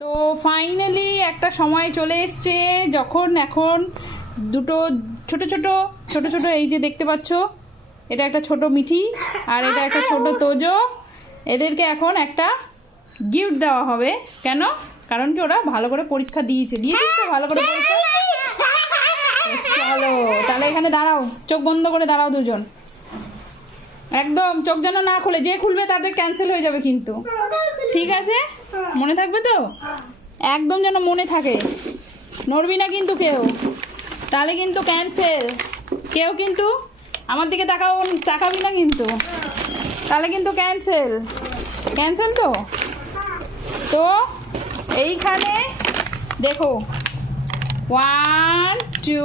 তো ফাইনালি একটা সময় চলে এসছে যখন এখন দুটো ছোট ছোট ছোট ছোট এই যে দেখতে পাচ্ছ, এটা একটা ছোট মিঠি আর এটা একটা ছোট তোজো। এদেরকে এখন একটা গিফট দেওয়া হবে। কেন? কারণ কি ওরা ভালো করে পরীক্ষা দিয়েছে। দিয়েছিস তো ভালো করে পরীক্ষা। চলো, তাহলে এখানে দাঁড়াও। চোখ বন্ধ করে দাঁড়াও দুজন। একদম, চোখ যেন না খুলে। যে খুলবে তাদের ক্যান্সেল হয়ে যাবে কিন্তু। ঠিক আছে? মনে থাকবে তো? একদম যেন মনে থাকে। নড়বি না কিন্তু কেউ। তাহলে কিন্তু ক্যান্সেল কেউ কিন্তু আমার দিকে তাকাও তাকাবি না কিন্তু। তাহলে কিন্তু ক্যান্সেল ক্যান্সেল তো? তো এইখানে দেখো। ওয়ান টু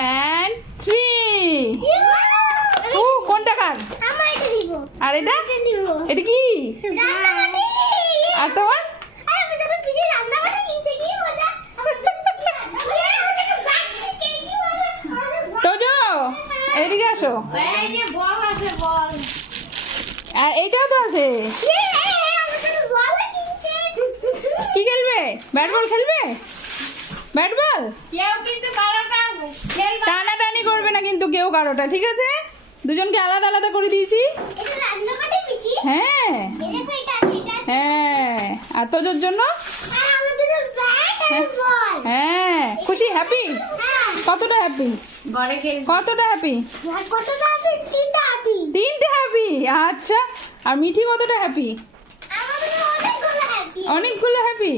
অ্যান্ড থ্রি ও কোনটা কার? আর এটা? এটা কি? আর তোমার তোজো এইদিকে আসো। আর এইটাও তো আছে। কি খেলবে? ব্যাট বল খেলবে ব্যাট বল টানাটানি করবে না কিন্তু কেউ কারোটা ঠিক আছে? দুজনকে আলাদা আলাদা করে দিয়েছি হ্যাঁ হ্যাঁ আর তোদের জন্য? হ্যাঁ। খুশি? হ্যাপি কতটা হ্যাপি কতটা হ্যাপি তিনটে হ্যাপি আচ্ছা। আর মিঠি কতটা হ্যাপি অনেকগুলো হ্যাপি